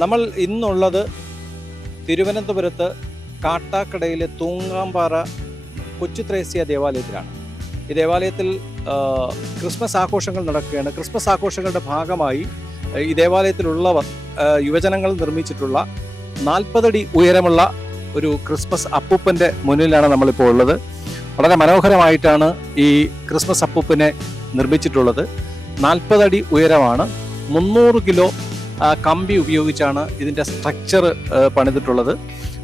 നമ്മൾ ഇന്നുള്ളത് തിരുവനന്തപുരത്ത് കാട്ടാക്കടയിലെ തൂങ്ങാമ്പാറ കൊച്ചു ത്രേസ്യ ദേവാലയത്തിലാണ്. ഈ ദേവാലയത്തിൽ ക്രിസ്മസ് ആഘോഷങ്ങൾ നടക്കുകയാണ്. ക്രിസ്മസ് ആഘോഷങ്ങളുടെ ഭാഗമായി ഈ ദേവാലയത്തിലുള്ളവർ യുവജനങ്ങൾ നിർമ്മിച്ചിട്ടുള്ള നാൽപ്പതടി ഉയരമുള്ള ഒരു ക്രിസ്മസ് അപ്പൂപ്പന്റെ മുന്നിലാണ് നമ്മളിപ്പോൾ ഉള്ളത്. വളരെ മനോഹരമായിട്ടാണ് ഈ ക്രിസ്മസ് അപ്പൂപ്പിനെ നിർമ്മിച്ചിട്ടുള്ളത്. നാൽപ്പതടി ഉയരമാണ്. മുന്നൂറ് കിലോ കമ്പി ഉപയോഗിച്ചാണ് ഇതിന്റെ സ്ട്രക്ചർ പണിതിട്ടുള്ളത്.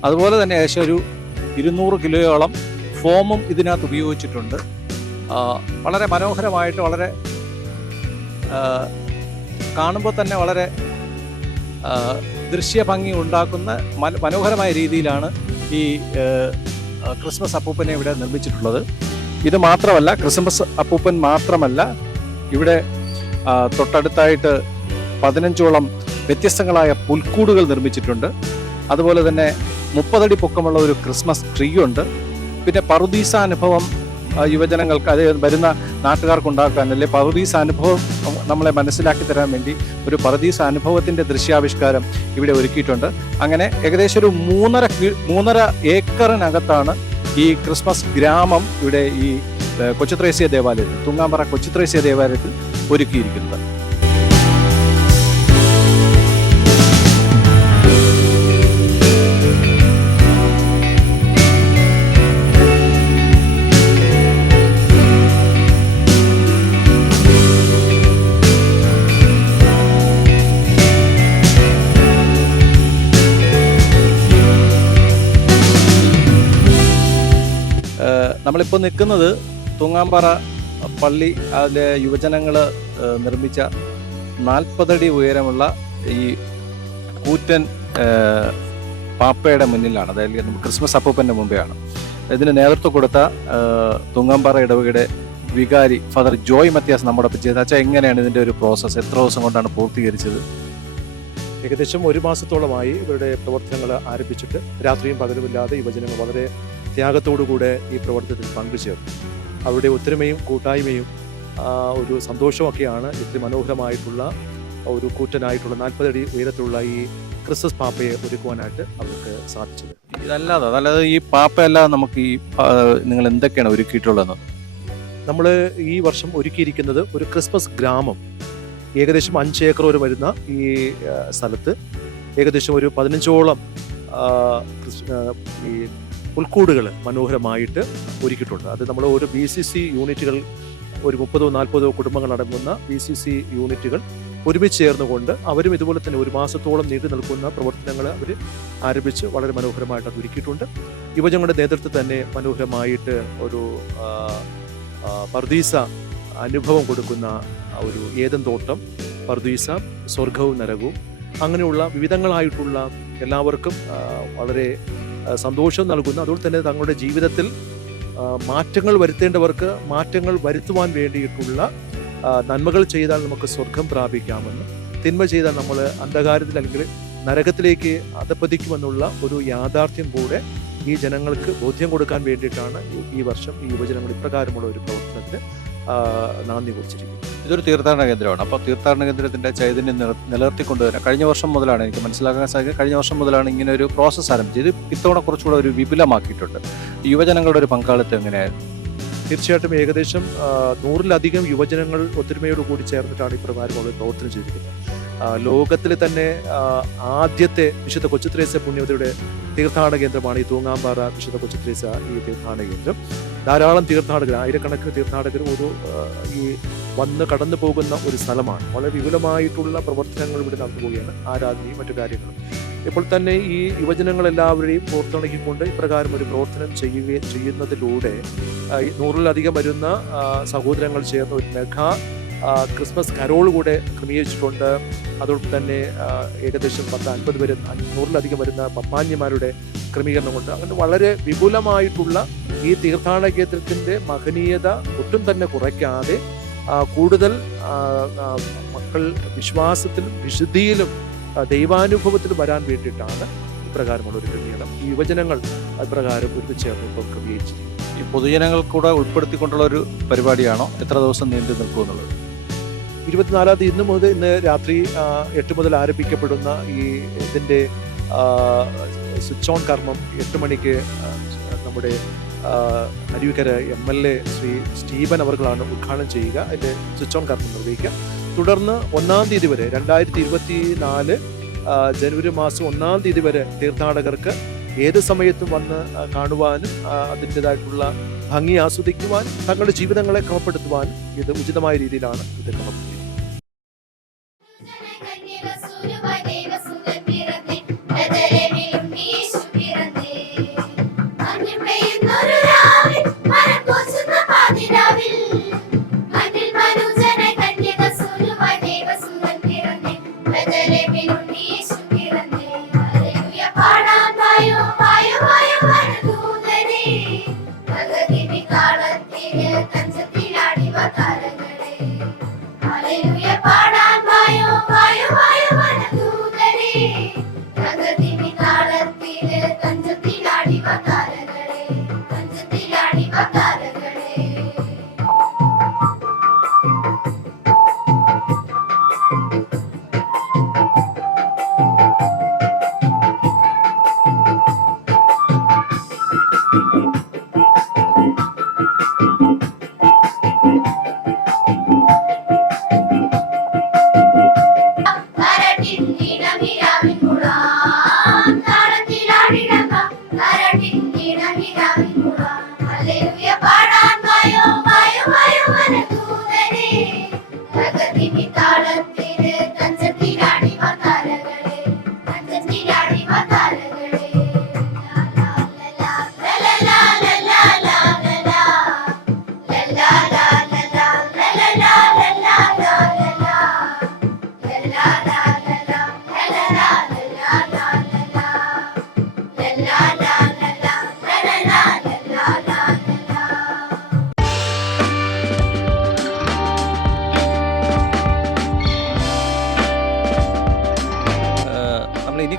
അതുപോലെ തന്നെ ഏകദേശം ഒരു ഇരുന്നൂറ് കിലോയോളം ഫോമും ഇതിനകത്ത് ഉപയോഗിച്ചിട്ടുണ്ട്. വളരെ മനോഹരമായിട്ട് വളരെ കാണുമ്പോൾ തന്നെ വളരെ ദൃശ്യഭംഗി ഉണ്ടാക്കുന്ന മനോഹരമായ രീതിയിലാണ് ഈ ക്രിസ്മസ് അപ്പൂപ്പനെ ഇവിടെ നിർമ്മിച്ചിട്ടുള്ളത്. ഇത് മാത്രമല്ല ക്രിസ്മസ് അപ്പൂപ്പൻ മാത്രമല്ല ഇവിടെ തൊട്ടടുത്തായിട്ട് പതിനഞ്ചോളം വ്യത്യസ്തങ്ങളായ പുൽക്കൂടുകൾ നിർമ്മിച്ചിട്ടുണ്ട്. അതുപോലെ തന്നെ മുപ്പതടി പൊക്കമുള്ള ഒരു ക്രിസ്മസ് ട്രീ ഉണ്ട് പിന്നെ പറുദീസ അനുഭവം യുവജനങ്ങൾക്ക് അത് വരുന്ന നാട്ടുകാർക്ക് ഉണ്ടാക്കാൻ അല്ലെ പറുദീസ അനുഭവം നമ്മളെ മനസ്സിലാക്കി തരാൻ വേണ്ടി ഒരു പറുദീസ അനുഭവത്തിന്റെ ദൃശ്യാവിഷ്കാരം ഇവിടെ ഒരുക്കിയിട്ടുണ്ട്. അങ്ങനെ ഏകദേശം ഒരു മൂന്നര മൂന്നര ഏക്കറിനകത്താണ് ഈ ക്രിസ്മസ് ഗ്രാമം ഇവിടെ ഈ കൊച്ചുത്രേസ്യ ദേവാലയത്തിൽ തുങ്ങാമ്പറ കൊച്ചുത്രേസ്യ ദേവാലയത്തിൽ ഒരുക്കിയിരിക്കുന്നത്. നമ്മളിപ്പോൾ നിൽക്കുന്നത് തൂങ്ങാമ്പാറ പള്ളി അതിലെ യുവജനങ്ങൾ നിർമ്മിച്ച നാൽപ്പതടി ഉയരമുള്ള ഈ കൂറ്റൻ പാപ്പയുടെ മുന്നിലാണ്. അതായത് ക്രിസ്മസ് അപ്പൂപ്പന്റെ മുമ്പെയാണ് ഇതിന് നേതൃത്വം കൊടുത്ത തൂങ്ങാമ്പാറ ഇടവകയുടെ വികാരി ഫാദർ ജോയ് മത്യാസ് നമ്മുടെ ഒപ്പം അച്ഛാ എങ്ങനെയാണ് ഇതിന്റെ ഒരു പ്രോസസ്സ്? എത്ര ദിവസം കൊണ്ടാണ് പൂർത്തീകരിച്ചത്? ഏകദേശം ഒരു മാസത്തോളമായി ഇവരുടെ പ്രവർത്തനങ്ങൾ ആരംഭിച്ചിട്ട് രാത്രിയും പകലുമില്ലാതെ യുവജനങ്ങൾ വളരെ ത്യാഗത്തോടുകൂടെ ഈ പ്രവർത്തനത്തിൽ പങ്കുചേർന്നു. അവരുടെ ഒത്തൊരുമയും കൂട്ടായ്മയും ഒരു സന്തോഷമൊക്കെയാണ് ഇത്ര മനോഹരമായിട്ടുള്ള ഒരു കൂറ്റനായിട്ടുള്ള നാൽപ്പതടി ഉയരത്തിലുള്ള ഈ ക്രിസ്മസ് പാപ്പയെ ഒരുക്കുവാനായിട്ട് അവർക്ക് സാധിച്ചത്. ഇതല്ലാതെ അതല്ലാതെ ഈ പാപ്പയല്ലാതെ നമുക്ക് ഈ നിങ്ങൾ എന്തൊക്കെയാണ് ഒരുക്കിയിട്ടുള്ളത് നമ്മൾ ഈ വർഷം ഒരുക്കിയിരിക്കുന്നത് ഒരു ക്രിസ്മസ് ഗ്രാമം. ഏകദേശം അഞ്ച് ഏക്കർ വരെ വരുന്ന ഈ സ്ഥലത്ത് ഏകദേശം ഒരു പതിനഞ്ചോളം ഈ പുൽക്കൂടുകൾ മനോഹരമായിട്ട് ഒരുക്കിയിട്ടുണ്ട്. അത് നമ്മൾ ഒരു ബി സി സി യൂണിറ്റുകൾ ഒരു മുപ്പതോ നാൽപ്പതോ കുടുംബങ്ങൾ അടങ്ങുന്ന ബി സി സി യൂണിറ്റുകൾ ഒരുമിച്ച് ചേർന്നുകൊണ്ട് അവരും ഇതുപോലെ തന്നെ ഒരു മാസത്തോളം നീണ്ടു നിൽക്കുന്ന പ്രവർത്തനങ്ങൾ അവർ ആരംഭിച്ച് വളരെ മനോഹരമായിട്ട് അത് ഒരുക്കിയിട്ടുണ്ട്. യുവജനങ്ങളുടെ നേതൃത്വത്തിൽ തന്നെ മനോഹരമായിട്ട് ഒരു പർദീസ അനുഭവം കൊടുക്കുന്ന ഒരു ഏതൻ തോട്ടം പർദീസ സ്വർഗവും നരകവും അങ്ങനെയുള്ള വിവിധങ്ങളായിട്ടുള്ള എല്ലാവർക്കും വളരെ സന്തോഷം നൽകുന്ന അതുകൊണ്ട് തന്നെ തങ്ങളുടെ ജീവിതത്തിൽ മാറ്റങ്ങൾ വരുത്തേണ്ടവർക്ക് മാറ്റങ്ങൾ വരുത്തുവാൻ വേണ്ടിയിട്ടുള്ള നന്മകൾ ചെയ്താൽ നമുക്ക് സ്വർഗം പ്രാപിക്കാമെന്ന് തിന്മ ചെയ്താൽ നമ്മൾ അന്ധകാരത്തിൽ അല്ലെങ്കിൽ നരകത്തിലേക്ക് അതപ്പതിക്കുമെന്നുള്ള ഒരു യാഥാർത്ഥ്യം കൂടെ ഈ ജനങ്ങൾക്ക് ബോധ്യം കൊടുക്കാൻ വേണ്ടിയിട്ടാണ് ഈ- വർഷം ഈ യുവജനങ്ങൾ ഇപ്രകാരമുള്ള ഒരു പ്രവർത്തനത്തിന് നാന്ദി കുറിച്ചിരിക്കുന്നു ഇതൊരു തീർത്ഥാടന കേന്ദ്രമാണ്. അപ്പോൾ തീർത്ഥാടന കേന്ദ്രത്തിന്റെ ചൈതന്യം നില- നിലനിർത്തിക്കൊണ്ട് തന്നെ കഴിഞ്ഞ വർഷം മുതലാണ് എനിക്ക് മനസ്സിലാക്കാൻ സാധിക്കുക. കഴിഞ്ഞ വർഷം മുതലാണ് ഇങ്ങനെ ഒരു പ്രോസസ്സ് ആരംഭിച്ചത്. ഇത് ഇത്തവണ കുറച്ചുകൂടെ ഒരു വിപുലമാക്കിയിട്ടുണ്ട്. യുവജനങ്ങളുടെ ഒരു പങ്കാളിത്തം എങ്ങനെയായിരുന്നു? തീർച്ചയായിട്ടും ഏകദേശം നൂറിലധികം യുവജനങ്ങൾ ഒത്തൊരുമയോട് കൂടി ചേർന്നിട്ടാണ് ഇപ്രകാരമുള്ള പ്രവർത്തനം ചെയ്തിരിക്കുന്നത്. ആ, ലോകത്തിലെ തന്നെ ആദ്യത്തെ വിശുദ്ധ കൊച്ചുത്രേസ പുണ്യവതിയുടെ തീർത്ഥാടന കേന്ദ്രമാണ് ഈ തൂങ്ങാമ്പാറ വിശുദ്ധ കൊച്ചുത്രേസ ഈ തീർത്ഥാടന കേന്ദ്രം. ധാരാളം തീർത്ഥാടകർ ആയിരക്കണക്കിന് തീർത്ഥാടകർ ഒരു ഈ വന്ന് കടന്നു പോകുന്ന ഒരു സ്ഥലമാണ്. വളരെ വിപുലമായിട്ടുള്ള പ്രവർത്തനങ്ങൾ ഇവിടെ നടന്നു പോവുകയാണ് ആരാധനയും മറ്റു കാര്യങ്ങളും. ഇപ്പോൾ തന്നെ ഈ യുവജനങ്ങളെല്ലാവരെയും പുറത്തിണക്കിക്കൊണ്ട് ഇപ്രകാരം ഒരു പ്രവർത്തനം ചെയ്യുകയും ചെയ്യുന്നതിലൂടെ നൂറിലധികം വരുന്ന സഹോദരങ്ങൾ ചേർന്ന ഒരു മെഗാ ക്രിസ്മസ് കരോൾ കൂടെ ക്രമീകരിച്ചിട്ടുണ്ട്. അതോടൊപ്പം തന്നെ ഏകദേശം പത്ത് അൻപത് വരെ നൂറിലധികം വരുന്ന പപ്പാഞ്ഞിമാരുടെ ക്രമീകരണം കൊണ്ട് അങ്ങനെ വളരെ വിപുലമായിട്ടുള്ള ഈ തീർത്ഥാടന കേന്ദ്രത്തിന്റെ മഹനീയത ഒട്ടും തന്നെ കുറയ്ക്കാതെ കൂടുതൽ മക്കൾ വിശ്വാസത്തിലും വിശുദ്ധിയിലും ദൈവാനുഭവത്തിൽ വരാൻ വേണ്ടിയിട്ടാണ് ഇപ്രകാരമുള്ള ഒരു ക്രമീകരണം. ഈ യുവജനങ്ങൾ അപ്രകാരം ഒരുമിച്ച് ചേർന്ന് ഇപ്പോൾ ഈ പൊതുജനങ്ങൾ കൂടെ ഉൾപ്പെടുത്തിക്കൊണ്ടുള്ള ഒരു പരിപാടിയാണോ? എത്ര ദിവസം നീണ്ടു നിൽക്കും എന്നുള്ളത് ഇരുപത്തിനാലാം തീയതി ഇന്ന് മുതൽ ഇന്ന് രാത്രി എട്ട് മുതൽ ആരംഭിക്കപ്പെടുന്ന ഈ ഇതിന്റെ സ്വിച്ച് ഓൺ കർമ്മം എട്ട് മണിക്ക് നമ്മുടെ Aruvikkara M L A Shri Stephen അവർകളാണ് ഉദ്ഘാടനം ചെയ്യുക. അതിന്റെ സ്വിച്ച് ഓൺ കർമ്മം നിർവഹിക്കുക തുടർന്ന് ഒന്നാം തീയതി വരെ രണ്ടായിരത്തി ഇരുപത്തി നാല് ജനുവരി മാസം ഒന്നാം തീയതി വരെ തീർത്ഥാടകർക്ക് ഏത് സമയത്തും വന്ന് കാണുവാനും അതിന്റെതായിട്ടുള്ള ഭംഗി ആസ്വദിക്കുവാനും തങ്ങളുടെ ജീവിതങ്ങളെ ക്രമപ്പെടുത്തുവാനും ഇത് ഉചിതമായ രീതിയിലാണ് ഇത് ക്രമപ്പെടുത്തിയത്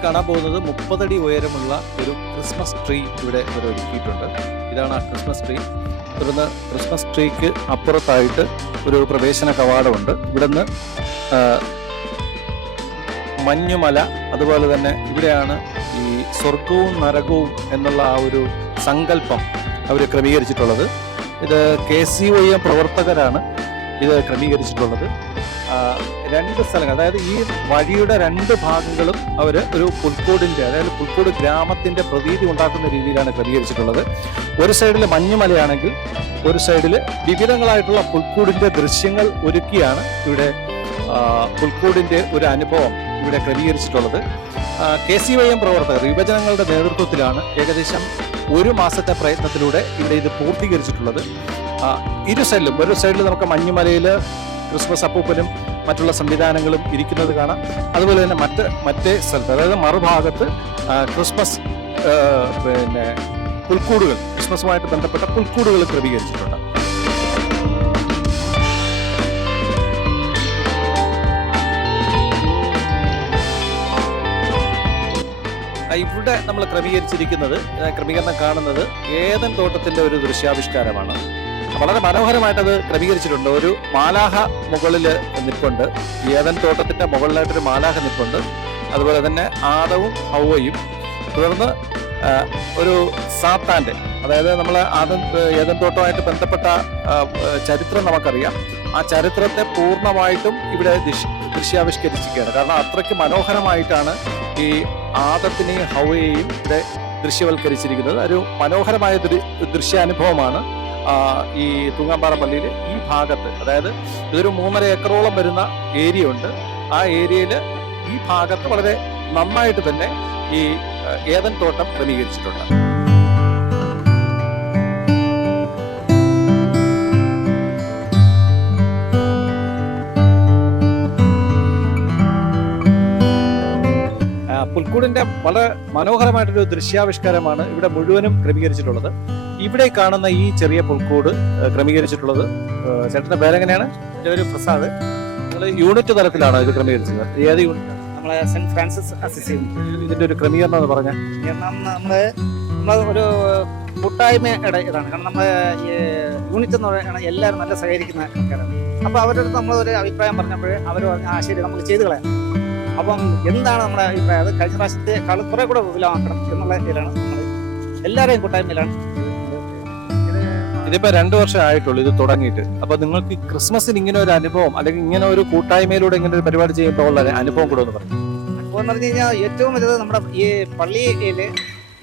കാണാൻ പോകുന്നത് മുപ്പതടി ഉയരമുള്ള ഒരു ക്രിസ്മസ് ട്രീ ഇവിടെ ഇവർ ഒരുക്കിയിട്ടുണ്ട്. ഇതാണ് ആ ക്രിസ്മസ് ട്രീ. തുടർന്ന് ക്രിസ്മസ് ട്രീക്ക് അപ്പുറത്തായിട്ട് ഒരു പ്രവേശന കവാടമുണ്ട്. ഇവിടുന്ന് മഞ്ഞുമല അതുപോലെ തന്നെ ഇവിടെയാണ് ഈ സ്വർഗവും നരകവും എന്നുള്ള ആ ഒരു സങ്കല്പം അവർ ക്രമീകരിച്ചിട്ടുള്ളത്. ഇത് കെ സി വൈ എം പ്രവർത്തകരാണ് ഇത് ക്രമീകരിച്ചിട്ടുള്ളത്. രണ്ട് സ്ഥലങ്ങൾ. അതായത് ഈ വഴിയുടെ രണ്ട് ഭാഗങ്ങളും അവർ ഒരു പുൽക്കോടിന്റെ അതായത് പുൽക്കോട് ഗ്രാമത്തിന്റെ പ്രതീതി ഉണ്ടാക്കുന്ന രീതിയിലാണ് ക്രമീകരിച്ചിട്ടുള്ളത്. ഒരു സൈഡിൽ മഞ്ഞുമലയാണെങ്കിൽ ഒരു സൈഡിൽ വിവിധങ്ങളായിട്ടുള്ള പുൽക്കൂടിന്റെ ദൃശ്യങ്ങൾ ഒരുക്കിയാണ് ഇവിടെ പുൽക്കൂടിന്റെ ഒരു അനുഭവം ഇവിടെ ക്രമീകരിച്ചിട്ടുള്ളത്. കെ സി വൈ എം പ്രവർത്തകർ യുവജനങ്ങളുടെ നേതൃത്വത്തിലാണ് ഏകദേശം ഒരു മാസത്തെ പ്രയത്നത്തിലൂടെ ഇവിടെ ഇത് പൂർത്തീകരിച്ചിട്ടുള്ളത്. ഇരു സൈഡിലും ഒരു സൈഡിൽ നമുക്ക് മഞ്ഞുമലയിൽ ക്രിസ്മസ് അപ്പൂപ്പനും മറ്റുള്ള സംവിധാനങ്ങളും ഇരിക്കുന്നത് കാണാം. അതുപോലെ തന്നെ മറ്റ് മറ്റേ സ്ഥലത്ത് അതായത് മറുഭാഗത്ത് ക്രിസ്മസ് പിന്നെ പുൽക്കൂടുകൾ ക്രിസ്മസുമായിട്ട് ബന്ധപ്പെട്ട പുൽക്കൂടുകൾ ക്രമീകരിച്ചിട്ടുണ്ട്. ഇവിടെ നമ്മൾ ക്രമീകരിച്ചിരിക്കുന്നത് ക്രമീകരണം കാണുന്നത് ഏതൻ തോട്ടത്തിന്റെ ഒരു ദൃശ്യാവിഷ്കാരമാണ്. വളരെ മനോഹരമായിട്ടത് ക്രമീകരിച്ചിട്ടുണ്ട്. ഒരു മാലാഹ മുകളിൽ നിൽപ്പുണ്ട്. ഏതൻ തോട്ടത്തിന്റെ മുകളിലായിട്ടൊരു മാലാഹ നിൽപ്പുണ്ട്. അതുപോലെ തന്നെ ആദവും ഹൗവയും. തുടർന്ന് ഒരു സാത്താന്റെ അതായത് നമ്മൾ ആദം ഏതൻ തോട്ടമായിട്ട് ബന്ധപ്പെട്ട ചരിത്രം നമുക്കറിയാം. ആ ചരിത്രത്തെ പൂർണമായിട്ടും ഇവിടെ ദൃശ്- ദൃശ്യാവിഷ്കരിച്ചിരിക്കുകയാണ്. കാരണം അത്രയ്ക്ക് മനോഹരമായിട്ടാണ് ഈ ആദത്തിനെയും ഹൗവയെയും ഇവിടെ ദൃശ്യവൽക്കരിച്ചിരിക്കുന്നത്. ഒരു മനോഹരമായ ദൃശ്യാനുഭവമാണ്. ഈ തൂങ്ങാമ്പാറ പള്ളിയിൽ ഈ ഭാഗത്ത് അതായത് ഇതൊരു മൂന്നര ഏക്കറോളം വരുന്ന ഏരിയ ഉണ്ട് ആ ഏരിയയിൽ ഈ ഭാഗത്ത് വളരെ നന്നായിട്ട് തന്നെ ഈ ഏതൻ തോട്ടം ക്രമീകരിച്ചിട്ടുണ്ട്. പുൽക്കൂടിന്റെ വളരെ മനോഹരമായിട്ടൊരു ദൃശ്യാവിഷ്കാരമാണ് ഇവിടെ മുഴുവനും ക്രമീകരിച്ചിട്ടുള്ളത്. ഇവിടെ കാണുന്ന ഈ ചെറിയ പുൽക്കൂട് ക്രമീകരിച്ചിട്ടുള്ളത് ചേട്ടന്റെ പേരെങ്ങനെയാണ് എന്റെ പേര് പ്രസാദ്. നിങ്ങൾ യൂണിറ്റ് തലത്തിലാണ് ഇത് ക്രമീകരിച്ചത്? ഏത് യൂണിറ്റ്? നമ്മളെ സെന്റ് ഫ്രാൻസിസ് അസിസി ഇതിന്റെ ഒരു ക്രമീകരണം എന്ന് പറഞ്ഞാൽ? നമ്മൾ നമ്മൾ ഒരു കൂട്ടായ്മയുടെ ഇതാണ്. കാരണം നമ്മൾ യൂണിറ്റ് എന്ന് പറയുന്നത് എല്ലാവരും നല്ല സഹകരിക്കുന്ന ആൾക്കാരാണ്. അപ്പോൾ അവരോട് നമ്മളൊരു നമ്മൾ ഒരു അഭിപ്രായം പറഞ്ഞപ്പോൾ അവർ പറഞ്ഞു ആ ശരി നമുക്ക് ചെയ്തു കളയാം. അപ്പം എന്താണ് നമ്മുടെ അഭിപ്രായം? അത് കഴിഞ്ഞ പ്രാവശ്യത്തെ കുറെ കൂടെ വിപുലമാക്കണം എന്നുള്ള ഇതിലാണ് നമ്മൾ എല്ലാവരെയും കൂട്ടായ്മയിലാണ് ഇതിപ്പോ രണ്ടു വർഷം ആയിട്ടുള്ളൂ ഇത് തുടങ്ങിയിട്ട്. അപ്പൊ നിങ്ങൾക്ക് ക്രിസ്മസിന് ഇങ്ങനെ ഒരു അനുഭവം അല്ലെങ്കിൽ ഇങ്ങനെ ഒരു കൂട്ടായ്മയിലൂടെ ഇങ്ങനെ ഒരു പരിപാടി ചെയ്യുമ്പോൾ ഉള്ള അനുഭവം കൂടെ ഒന്ന് പറഞ്ഞു അനുഭവം പറഞ്ഞു കഴിഞ്ഞാൽ ഏറ്റവും വലുത് നമ്മുടെ ഈ പള്ളിയിൽ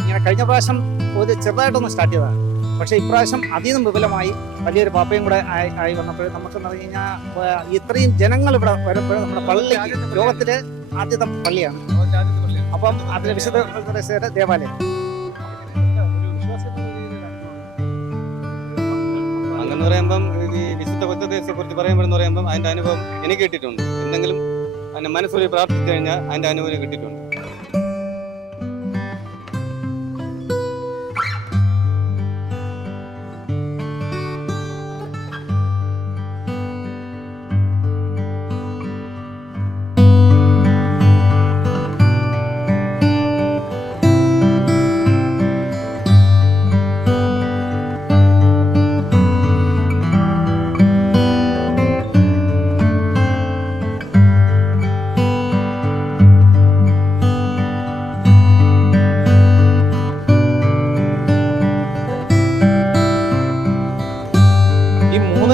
ഇങ്ങനെ കഴിഞ്ഞ പ്രാവശ്യം ഒരു ചെറുതായിട്ടൊന്ന് സ്റ്റാർട്ട് ചെയ്തതാണ്. പക്ഷേ ഇപ്രാവശ്യം നിന്നും വിപുലമായി വലിയൊരു പാപ്പയും കൂടെ ആയി ആയി വന്നപ്പോൾ നമുക്ക് പറഞ്ഞു കഴിഞ്ഞാൽ ഇത്രയും ജനങ്ങൾ ഇവിടെ വരുമ്പോൾ നമ്മുടെ പള്ളി ലോകത്തിലെ ആദ്യത്തെ പള്ളിയാണ്. അപ്പം അതിലെ വിശുദ്ധ ദേവാലയം. അങ്ങനെ പറയുമ്പം ഈ വിശുദ്ധ കൊച്ചദേശത്തെ കുറിച്ച് പറയുമ്പോഴെന്ന് പറയുമ്പം അതിന്റെ അനുഭവം എനിക്ക് കിട്ടിയിട്ടുണ്ട്. എന്തെങ്കിലും മനസ്സൊരു പ്രാർത്ഥിച്ചു കഴിഞ്ഞാൽ അതിന്റെ അനുഭവം കിട്ടിയിട്ടുണ്ട്.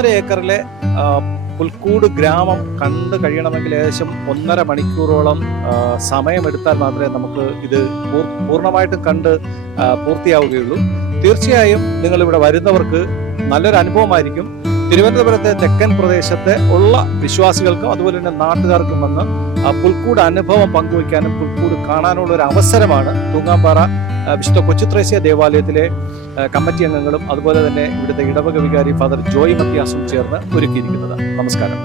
മൂന്നര ഏക്കറിലെ പുൽക്കൂട് ഗ്രാമം കണ്ടു കഴിയണമെങ്കിൽ ഏകദേശം ഒന്നര മണിക്കൂറോളം സമയമെടുത്താൽ മാത്രമേ നമുക്ക് ഇത് പൂർ- പൂർണമായിട്ടും കണ്ട് പൂർത്തിയാവുകയുള്ളൂ. തീർച്ചയായും നിങ്ങൾ ഇവിടെ വരുന്നവർക്ക് നല്ലൊരു അനുഭവമായിരിക്കും. തിരുവനന്തപുരത്തെ തെക്കൻ പ്രദേശത്തെ ഉള്ള വിശ്വാസികൾക്കും അതുപോലെ തന്നെ നാട്ടുകാർക്കും വന്ന് പുൽക്കൂട് അനുഭവം പങ്കുവയ്ക്കാനും പുൽക്കൂട് കാണാനുള്ള ഒരു അവസരമാണ് തൂങ്ങാമ്പാറ വിശുദ്ധ കൊച്ചുത്രേസ്യ ദേവാലയത്തിലെ കമ്മിറ്റി അംഗങ്ങളും അതുപോലെ തന്നെ ഇവിടുത്തെ ഇടവക വികാരി ഫാദർ ജോയ് മത്യാസും ചേർന്ന് ഒരുക്കിയിരിക്കുന്നത്. നമസ്കാരം.